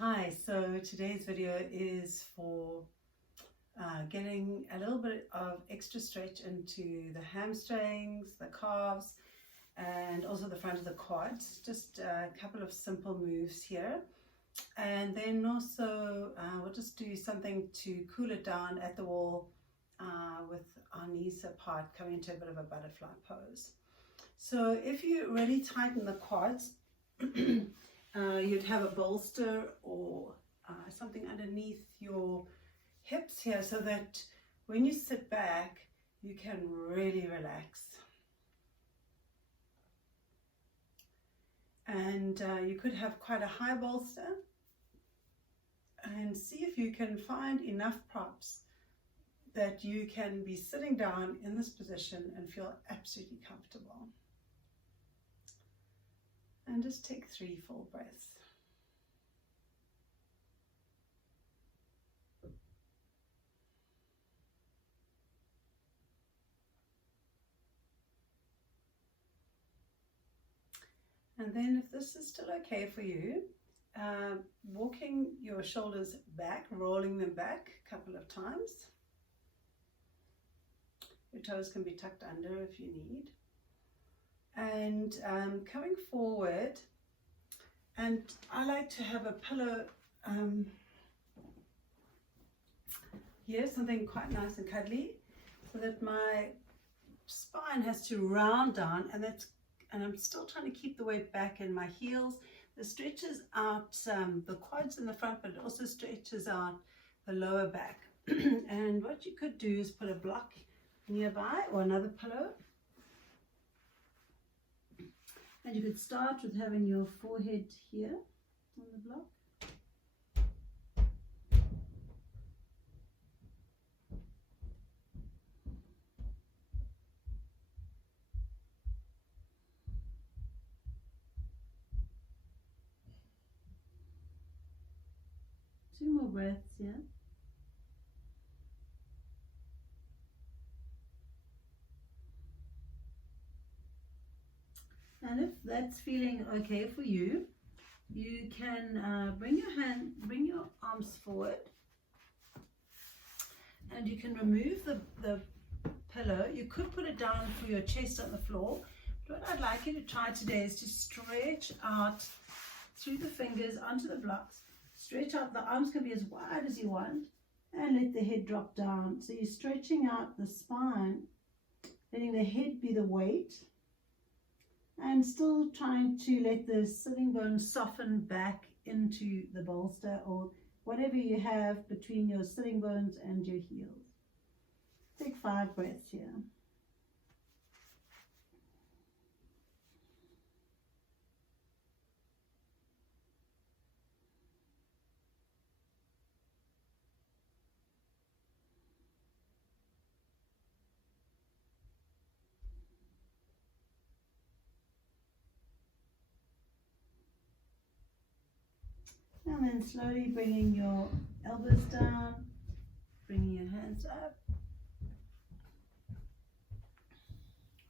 Hi, so today's video is for getting a little bit of extra stretch into the hamstrings, the calves, and also the front of the quads. Just a couple of simple moves here. And then also we'll just do something to cool it down at the wall with our knees apart, coming into a bit of a butterfly pose. So if you really tighten the quads, you'd have a bolster or something underneath your hips here so that when you sit back you can really relax. And you could have quite a high bolster, and see if you can find enough props that you can be sitting down in this position and feel absolutely comfortable. And just take 3 full breaths. And then if this is still okay for you, walking your shoulders back, rolling them back a couple of times. Your toes can be tucked under if you need. And coming forward, and I like to have a pillow here, something quite nice and cuddly, so that my spine has to round down, and I'm still trying to keep the weight back in my heels. This stretches out the quads in the front, but it also stretches out the lower back. And what you could do is put a block nearby or another pillow. And you could start with having your forehead here on the block. Two more breaths here. And if that's feeling okay for you, you can bring your arms forward, and you can remove the pillow. You could put it down for your chest on the floor. But what I'd like you to try today is to stretch out through the fingers onto the blocks. Stretch out, the arms can be as wide as you want, and let the head drop down. So you're stretching out the spine, letting the head be the weight, and still trying to let the sitting bones soften back into the bolster or whatever you have between your sitting bones and your heels. Take 5 breaths here. And then slowly bringing your elbows down, bringing your hands up.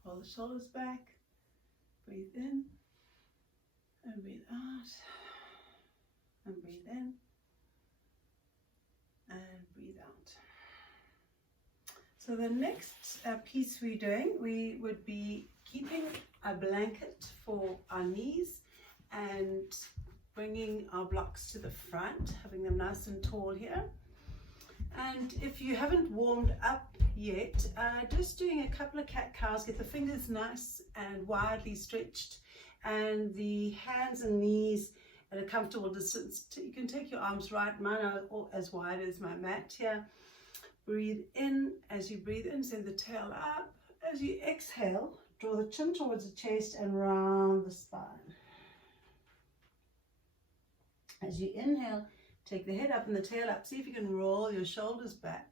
Hold the shoulders back. Breathe in and breathe out. And breathe in and breathe out. So the next piece we're doing, we would be keeping a blanket for our knees and bringing our blocks to the front, having them nice and tall here. And if you haven't warmed up yet, just doing a couple of cat-cows, get the fingers nice and widely stretched and the hands and knees at a comfortable distance. You can take your arms right, mine are as wide as my mat here. Breathe in. As you breathe in, send the tail up. As you exhale, draw the chin towards the chest and round the spine. As you inhale, take the head up and the tail up. See if you can roll your shoulders back.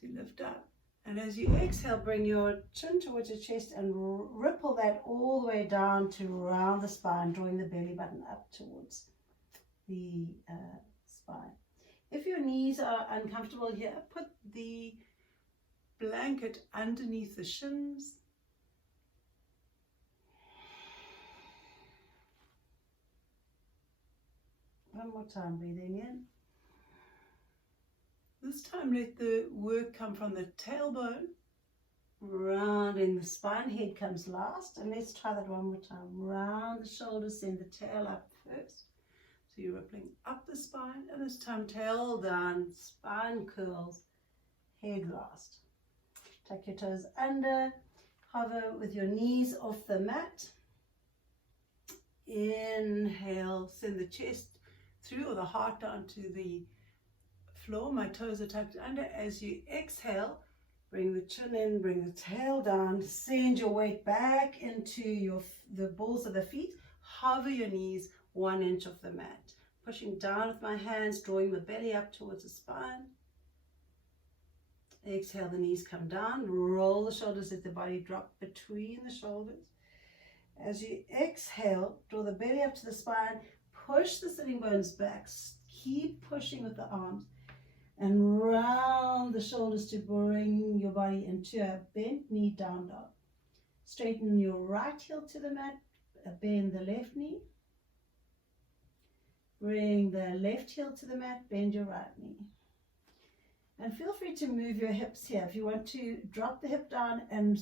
So you lift up. And as you exhale, bring your chin towards your chest and ripple that all the way down to round the spine, drawing the belly button up towards the spine. If your knees are uncomfortable here, put the blanket underneath the shins. One more time, breathing in. This time let the work come from the tailbone, rounding the spine. Head comes last, and let's try that one more time. Round the shoulders, send the tail up first. So you're rippling up the spine, and this time tail down, spine curls, head last. Tuck your toes under, hover with your knees off the mat. Inhale, send the chest through or the heart down to the floor. My toes are tucked under. As you exhale, bring the chin in, bring the tail down, send your weight back into the balls of the feet. Hover your knees 1 inch off the mat. Pushing down with my hands, drawing the belly up towards the spine. Exhale, the knees come down. Roll the shoulders, let the body drop between the shoulders. As you exhale, draw the belly up to the spine. Push the sitting bones back. Keep pushing with the arms. And round the shoulders to bring your body into a bent knee down dog. Straighten your right heel to the mat. Bend the left knee. Bring the left heel to the mat. Bend your right knee. And feel free to move your hips here. If you want to drop the hip down and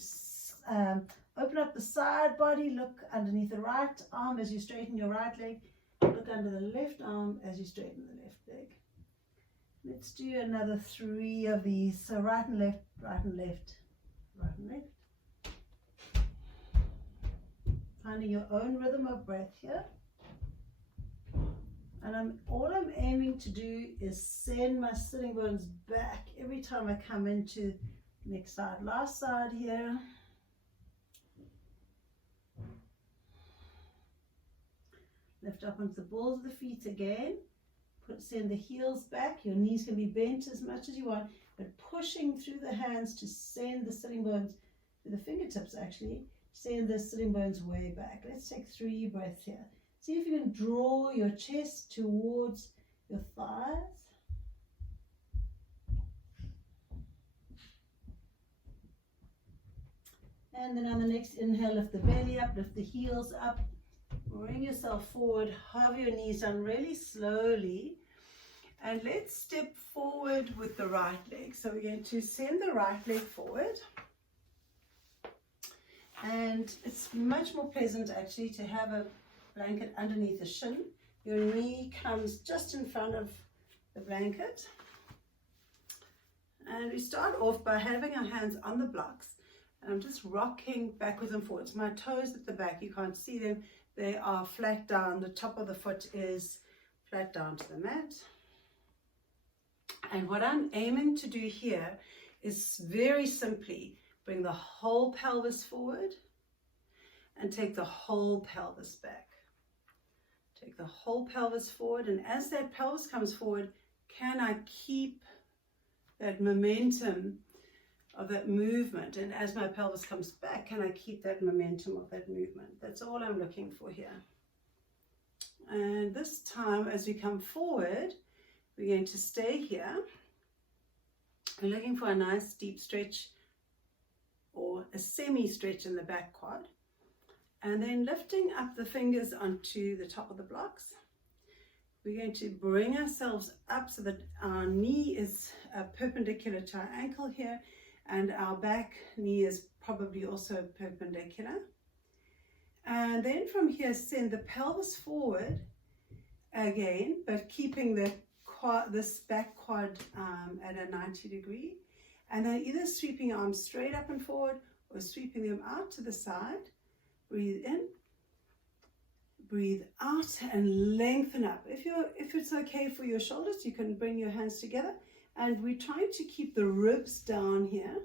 open up the side body, look underneath the right arm as you straighten your right leg. Look under the left arm as you straighten the left leg. Let's do another 3 of these. So right and left, right and left, right and left. Finding your own rhythm of breath here. And all I'm aiming to do is send my sitting bones back every time I come into next side. Last side here. Lift up onto the balls of the feet again. Send the heels back. Your knees can be bent as much as you want, but pushing through the hands to send the sitting bones, to the fingertips actually, send the sitting bones way back. Let's take 3 breaths here. See if you can draw your chest towards your thighs. And then on the next inhale, lift the belly up, lift the heels up. Bring yourself forward, hover your knees down really slowly, and let's step forward with the right leg. So we're going to send the right leg forward, and it's much more pleasant actually to have a blanket underneath the shin. Your knee comes just in front of the blanket, and we start off by having our hands on the blocks, and I'm just rocking backwards and forwards. My toes at the back, you can't see them. They are flat down. The top of the foot is flat down to the mat. And what I'm aiming to do here is very simply bring the whole pelvis forward and take the whole pelvis back. Take the whole pelvis forward, and as that pelvis comes forward, can I keep that momentum of that movement? And as my pelvis comes back, can I keep that momentum of that movement? That's all I'm looking for here. And this time, as we come forward, we're going to stay here. We're looking for a nice deep stretch or a semi-stretch in the back quad. And then lifting up the fingers onto the top of the blocks. We're going to bring ourselves up so that our knee is perpendicular to our ankle here, and our back knee is probably also perpendicular. And then from here, send the pelvis forward again, but keeping the quad, this back quad at a 90 degree. And then either sweeping your arms straight up and forward or sweeping them out to the side. Breathe in, breathe out, and lengthen up. If it's okay for your shoulders, you can bring your hands together. And we're trying to keep the ribs down here.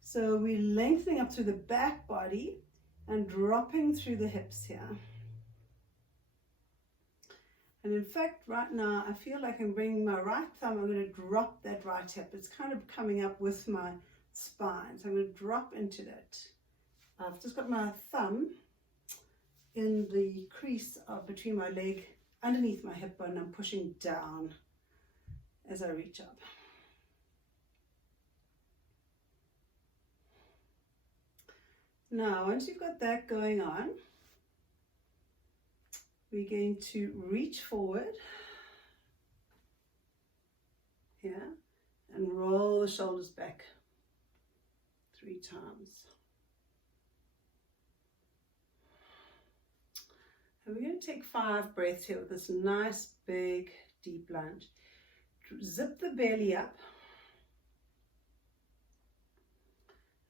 So we're lengthening up through the back body and dropping through the hips here. And in fact, right now, I feel like I'm bringing my right thumb. I'm going to drop that right hip. It's kind of coming up with my spine. So I'm going to drop into that. I've just got my thumb in the crease between my leg, underneath my hip bone. I'm pushing down as I reach up. Now, once you've got that going on, we're going to reach forward here, and roll the shoulders back 3 times. And we're going to take 5 breaths here with this nice big deep lunge. Zip the belly up.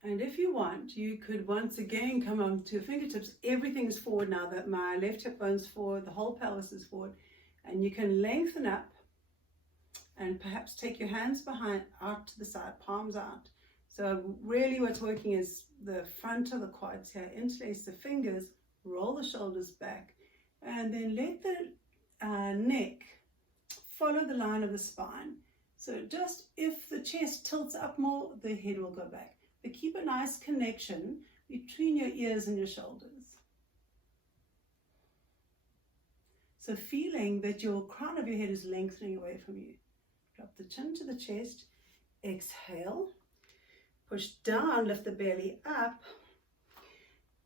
And if you want, you could once again come on to fingertips. Everything is forward now. That my left hip bone's forward, the whole pelvis is forward. And you can lengthen up and perhaps take your hands behind, out to the side, palms out. So really what's working is the front of the quads here. Interlace the fingers, roll the shoulders back, and then let the neck follow the line of the spine. So just if the chest tilts up more, the head will go back. But keep a nice connection between your ears and your shoulders. So feeling that your crown of your head is lengthening away from you. Drop the chin to the chest, exhale, push down, lift the belly up,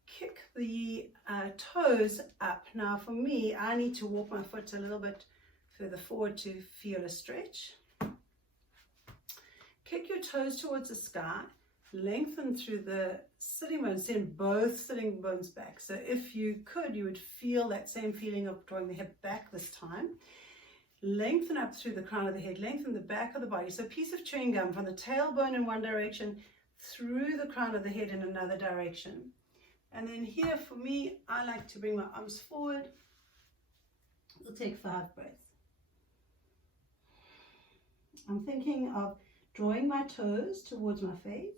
kick the toes up. Now for me, I need to walk my foot a little bit further forward to feel a stretch. Kick your toes towards the sky. Lengthen through the sitting bones, send both sitting bones back. So if you could, you would feel that same feeling of drawing the hip back this time. Lengthen up through the crown of the head, lengthen the back of the body. So a piece of chewing gum from the tailbone in one direction through the crown of the head in another direction. And then here for me, I like to bring my arms forward. We'll take 5 breaths. I'm thinking of drawing my toes towards my face.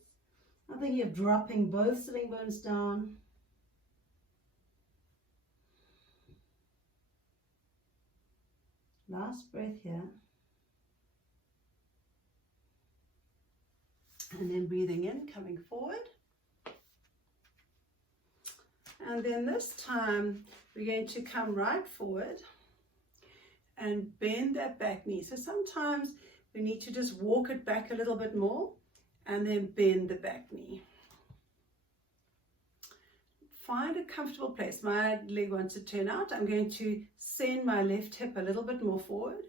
I'm thinking of dropping both sitting bones down. Last breath here. And then breathing in, coming forward. And then this time, we're going to come right forward and bend that back knee. So sometimes we need to just walk it back a little bit more and then bend the back knee. Find a comfortable place. My leg wants to turn out. I'm going to send my left hip a little bit more forward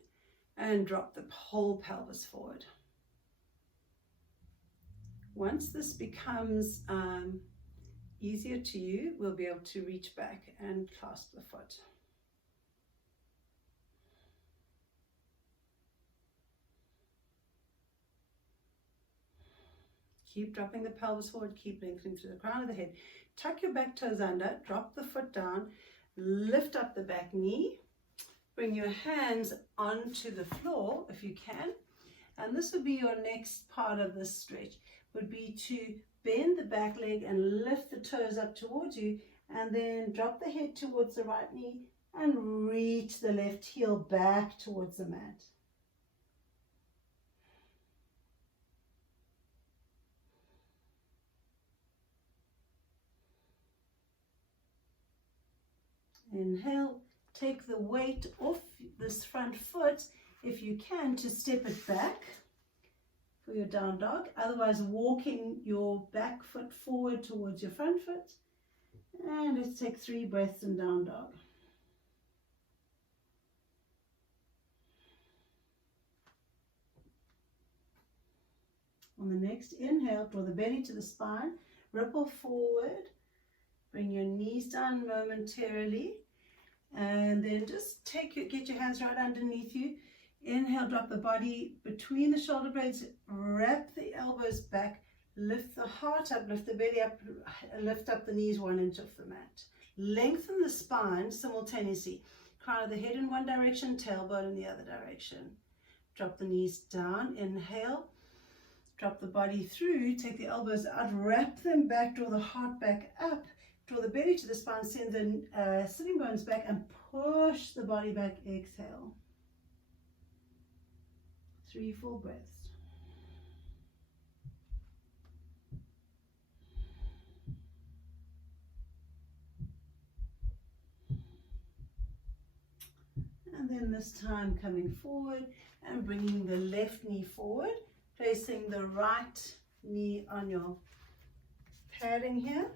and drop the whole pelvis forward. Once this becomes easier to you, we'll be able to reach back and clasp the foot. Keep dropping the pelvis forward, keep lengthening through the crown of the head. Tuck your back toes under, drop the foot down, lift up the back knee, bring your hands onto the floor if you can. And this would be your next part of this stretch, would be to bend the back leg and lift the toes up towards you, and then drop the head towards the right knee and reach the left heel back towards the mat. Inhale, take the weight off this front foot if you can to step it back for your down dog. Otherwise, walking your back foot forward towards your front foot. And let's take 3 breaths in down dog. On the next inhale, draw the belly to the spine, ripple forward. Bring your knees down momentarily, and then just get your hands right underneath you. Inhale, drop the body between the shoulder blades, wrap the elbows back, lift the heart up, lift the belly up, lift up the knees 1 inch off the mat. Lengthen the spine simultaneously. Crown of the head in one direction, tailbone in the other direction. Drop the knees down, inhale. Drop the body through, take the elbows out, wrap them back, draw the heart back up. Draw the belly to the spine, send the sitting bones back and push the body back. Exhale. 3 full breaths. And then this time coming forward and bringing the left knee forward, placing the right knee on your padding here.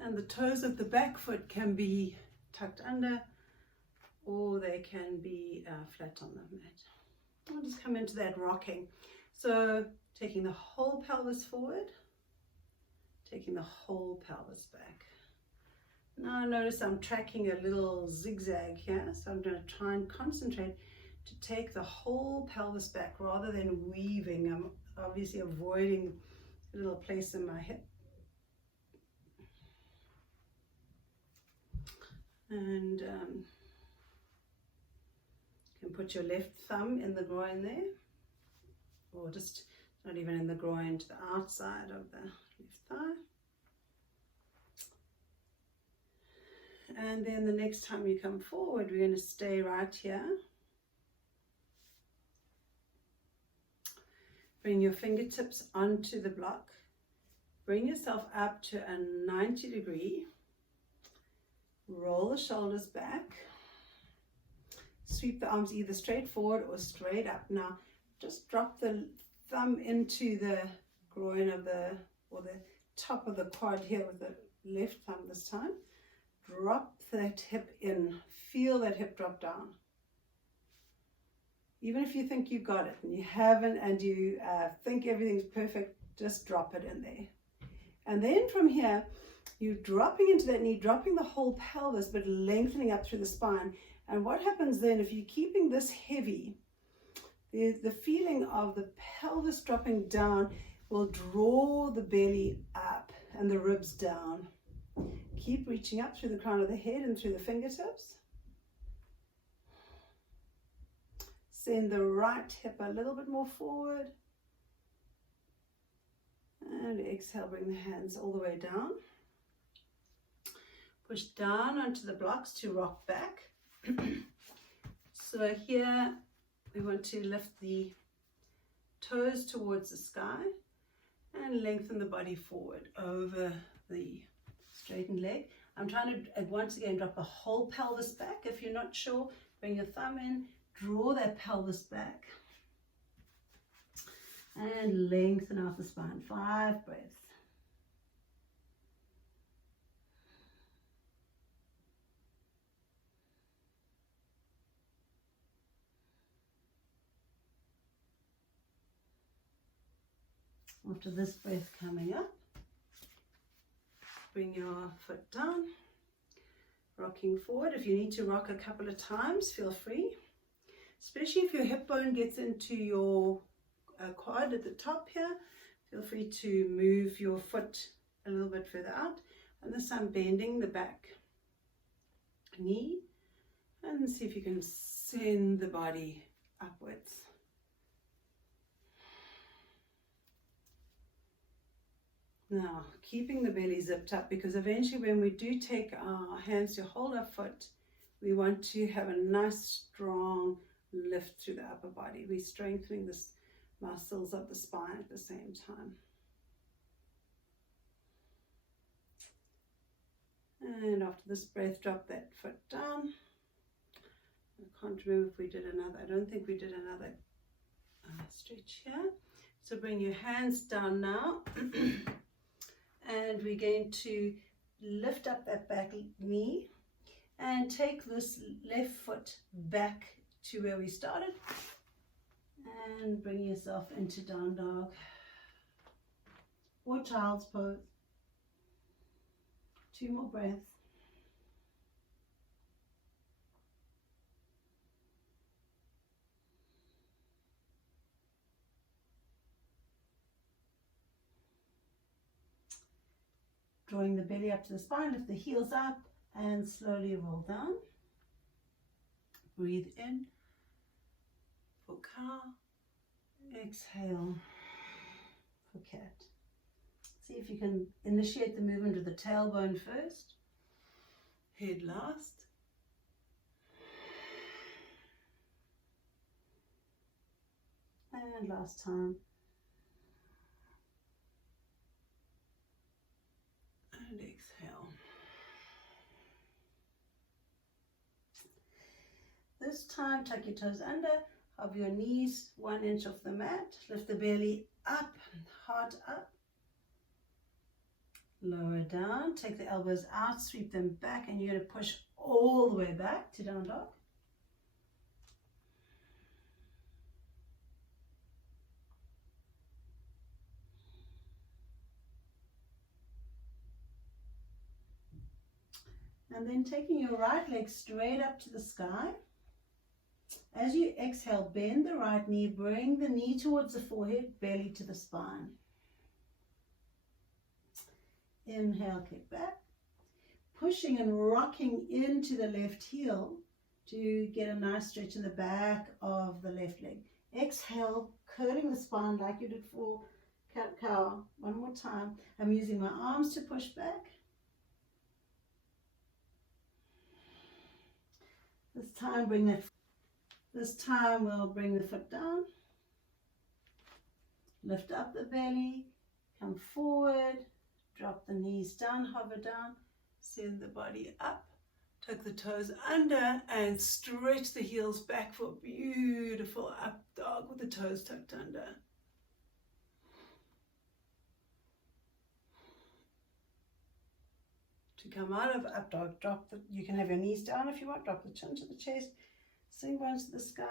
And the toes of the back foot can be tucked under or they can be flat on the mat. I'll just come into that rocking. So taking the whole pelvis forward, taking the whole pelvis back. Now notice I'm tracking a little zigzag here, so I'm going to try and concentrate to take the whole pelvis back rather than weaving. I'm obviously avoiding a little place in my hip. And you can put your left thumb in the groin there, or just not even in the groin, to the outside of the left thigh. And then the next time you come forward, we're going to stay right here. Bring your fingertips onto the block. Bring yourself up to a 90 degree. Roll the shoulders back. Sweep the arms either straight forward or straight up. Now, just drop the thumb into the groin of or the top of the quad here with the left thumb this time. Drop that hip in. Feel that hip drop down. Even if you think you got it and you haven't, and you think everything's perfect, just drop it in there. And then from here, you're dropping into that knee, dropping the whole pelvis, but lengthening up through the spine. And what happens then, if you're keeping this heavy, the feeling of the pelvis dropping down will draw the belly up and the ribs down. Keep reaching up through the crown of the head and through the fingertips. Send the right hip a little bit more forward. And exhale, bring the hands all the way down. Push down onto the blocks to rock back. So here we want to lift the toes towards the sky and lengthen the body forward over the straightened leg. I'm trying to once again drop the whole pelvis back. If you're not sure, bring your thumb in, draw that pelvis back, and lengthen out the spine. 5 breaths. After this breath coming up, bring your foot down, rocking forward. If you need to rock a couple of times, feel free. Especially if your hip bone gets into your quad at the top here, feel free to move your foot a little bit further out. And this time bending the back knee, and see if you can send the body upwards. Now, keeping the belly zipped up, because eventually when we do take our hands to hold our foot, we want to have a nice strong lift through the upper body. We're strengthening the muscles of the spine at the same time. And after this breath, drop that foot down. I can't remember if we did another. I don't think we did another stretch here. So bring your hands down now. And we're going to lift up that back knee and take this left foot back to where we started, and bring yourself into down dog or child's pose. 2 more breaths. Drawing the belly up to the spine, lift the heels up and slowly roll down. Breathe in for cow, exhale for cat. See if you can initiate the movement of the tailbone first, head last. And last time. And exhale. This time, tuck your toes under, have your knees 1 inch off the mat, lift the belly up, heart up, lower down, take the elbows out, sweep them back, and you're going to push all the way back to down dog. And then taking your right leg straight up to the sky. As you exhale, bend the right knee, bring the knee towards the forehead, belly to the spine. Inhale, kick back. Pushing and rocking into the left heel to get a nice stretch in the back of the left leg. Exhale, curling the spine like you did for cat-cow. One more time. I'm using my arms to push back. This time we'll bring the foot down. Lift up the belly, come forward, drop the knees down, hover down, send the body up, tuck the toes under and stretch the heels back for a beautiful up dog with the toes tucked under. To come out of up dog, you can have your knees down if you want, drop the chin to the chest, sing bones to the sky.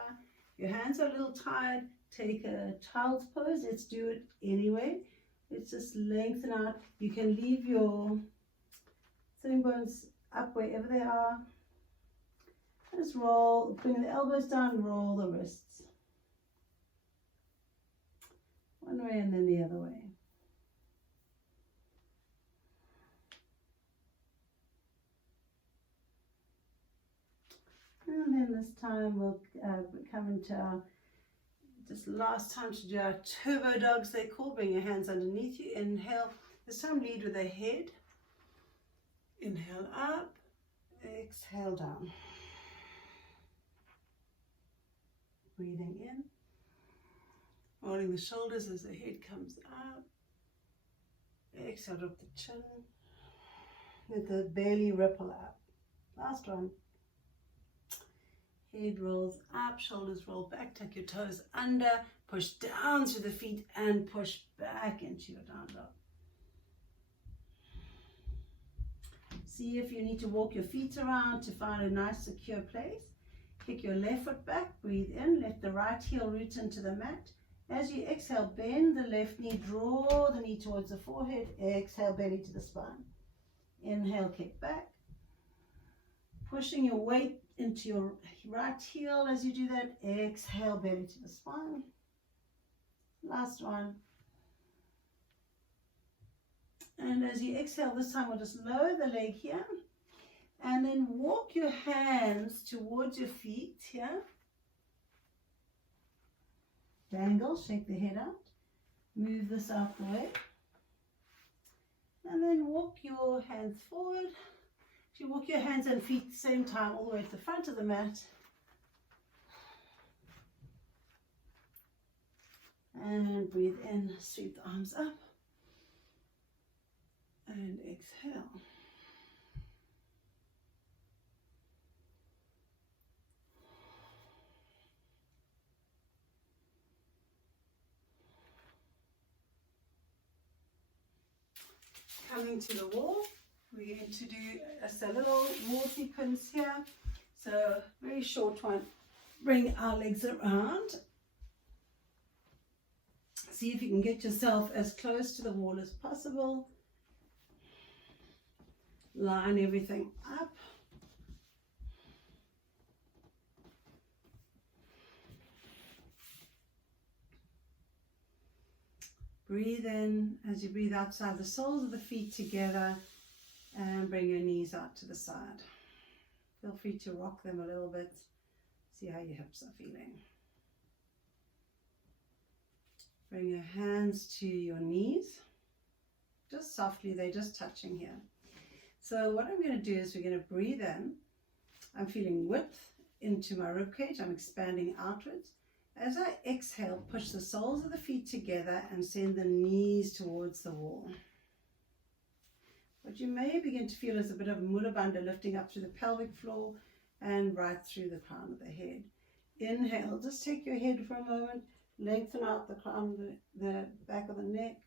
Your hands are a little tired, take a child's pose. Let's do it anyway. Let's just lengthen out. You can leave your sitting bones up wherever they are. Just roll, bring the elbows down, roll the wrists. One way and then the other way. And then this time we'll come into our, just last time to do our turbo dogs, they're called. Bring your hands underneath you. Inhale. This time lead with the head. Inhale up. Exhale down. Breathing in. Rolling the shoulders as the head comes up. Exhale, drop the chin. Let the belly ripple up. Last one. Head rolls up, shoulders roll back, tuck your toes under, push down through the feet and push back into your down dog. See if you need to walk your feet around to find a nice secure place. Kick your left foot back, breathe in, let the right heel root into the mat. As you exhale, bend the left knee, draw the knee towards the forehead, exhale, belly to the spine. Inhale, kick back. Pushing your weight into your right heel as you do that. Exhale, belly to the spine. Last one. And as you exhale, this time we'll just lower the leg here. And then walk your hands towards your feet here. Dangle, shake the head out. Move this out the way. And then walk your hands forward. You walk your hands and feet at the same time all the way to the front of the mat. And breathe in, sweep the arms up. And exhale. Coming to the wall. We're going to do just a little wall sequence here. So very short one. Bring our legs around. See if you can get yourself as close to the wall as possible. Line everything up. Breathe in as you breathe outside the soles of the feet together. And bring your knees out to the side. Feel free to rock them a little bit. See how your hips are feeling. Bring your hands to your knees. Just softly, they're just touching here. So what I'm going to do is we're going to breathe in. I'm feeling width into my ribcage. I'm expanding outwards. As I exhale, push the soles of the feet together and send the knees towards the wall. What you may begin to feel is a bit of mula bandha lifting up through the pelvic floor and right through the crown of the head. Inhale, just take your head for a moment, lengthen out the crown, the back of the neck.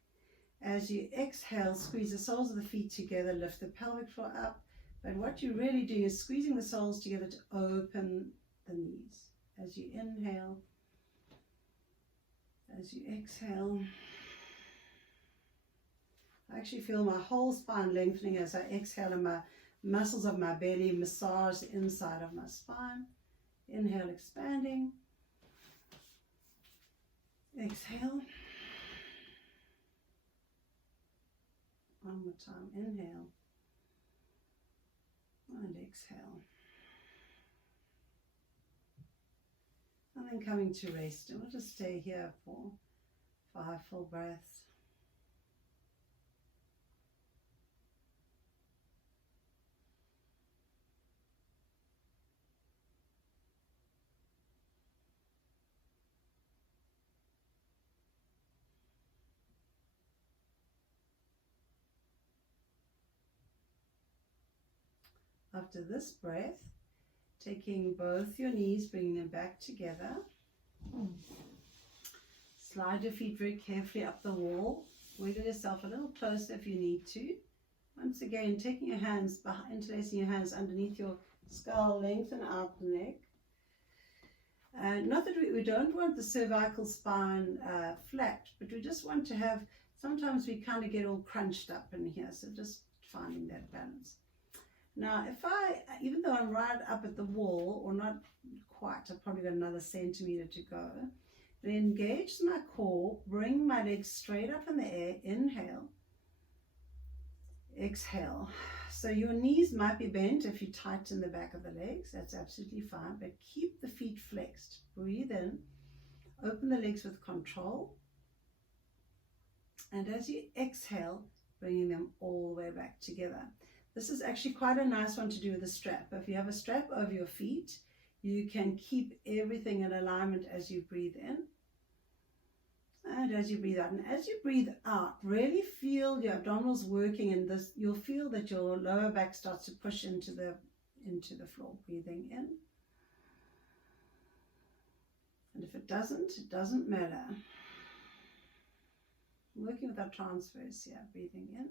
As you exhale, squeeze the soles of the feet together, lift the pelvic floor up. But what you're really doing is squeezing the soles together to open the knees. As you inhale, as you exhale, I actually feel my whole spine lengthening as I exhale, and muscles of my belly, massage the inside of my spine. Inhale, expanding. Exhale. One more time. Inhale. And exhale. And then coming to rest. And we'll just stay here for 5 full breaths. After this breath, taking both your knees, bringing them back together. Slide your feet very carefully up the wall. Wiggle yourself a little closer if you need to. Once again, taking your hands behind, interlacing your hands underneath your skull, lengthen out the neck. Not that we don't want the cervical spine flat, but we just want to have, sometimes we kind of get all crunched up in here, so just finding that balance. Now, if even though I'm right up at the wall, or not quite, I've probably got another centimeter to go, then engage my core, bring my legs straight up in the air, inhale, exhale. So your knees might be bent if you tighten the back of the legs, that's absolutely fine, but keep the feet flexed. Breathe in, open the legs with control, and as you exhale, bringing them all the way back together. This is actually quite a nice one to do with a strap. If you have a strap over your feet, you can keep everything in alignment as you breathe in and as you breathe out. And as you breathe out, really feel your abdominals working, and this, you'll feel that your lower back starts to push into the floor. Breathing in. And if it doesn't matter. Working with our transfers here. Breathing in.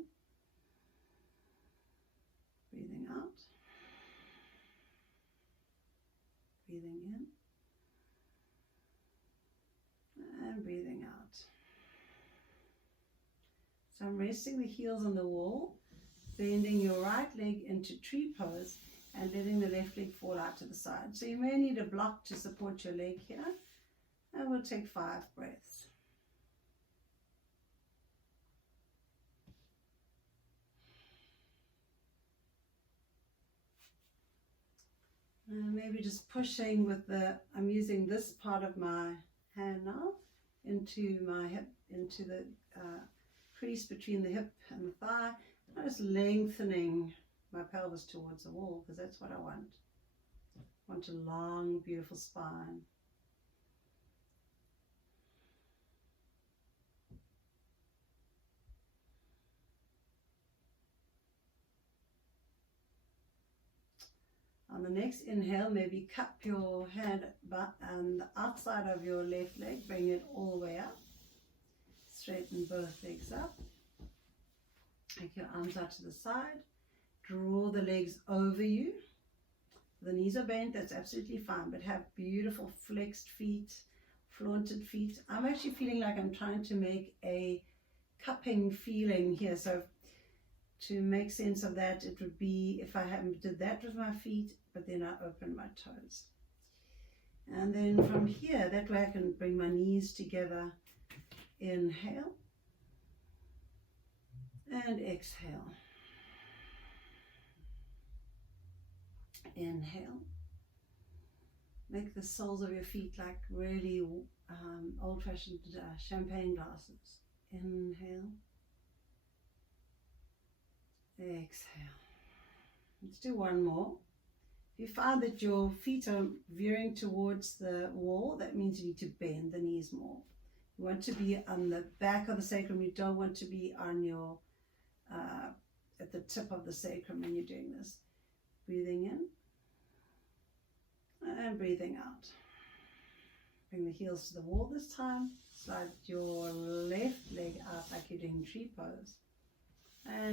Breathing out, breathing in, and breathing out. So I'm resting the heels on the wall, bending your right leg into tree pose, and letting the left leg fall out to the side. So you may need a block to support your leg here, and we'll take 5 breaths. Maybe just pushing with I'm using this part of my hand now into my hip, into the crease between the hip and the thigh. I'm just lengthening my pelvis towards the wall, because that's what I want. I want a long, beautiful spine. On the next inhale, maybe cup your hand on the outside of your left leg, bring it all the way up. Straighten both legs up. Take your arms out to the side. Draw the legs over you. The knees are bent, that's absolutely fine, but have beautiful flexed feet, flaunted feet. I'm actually feeling like I'm trying to make a cupping feeling here. So to make sense of that, it would be if I hadn't did that with my feet, but then I open my toes. And then from here, that way I can bring my knees together. Inhale and exhale. Inhale. Make the soles of your feet like really old-fashioned champagne glasses. Inhale. Exhale. Let's do one more. If you find that your feet are veering towards the wall, that means you need to bend the knees more. You want to be on the back of the sacrum. You don't want to be on your at the tip of the sacrum when you're doing this. Breathing in and breathing out. Bring the heels to the wall this time. Slide your left leg out like you're doing tree pose. And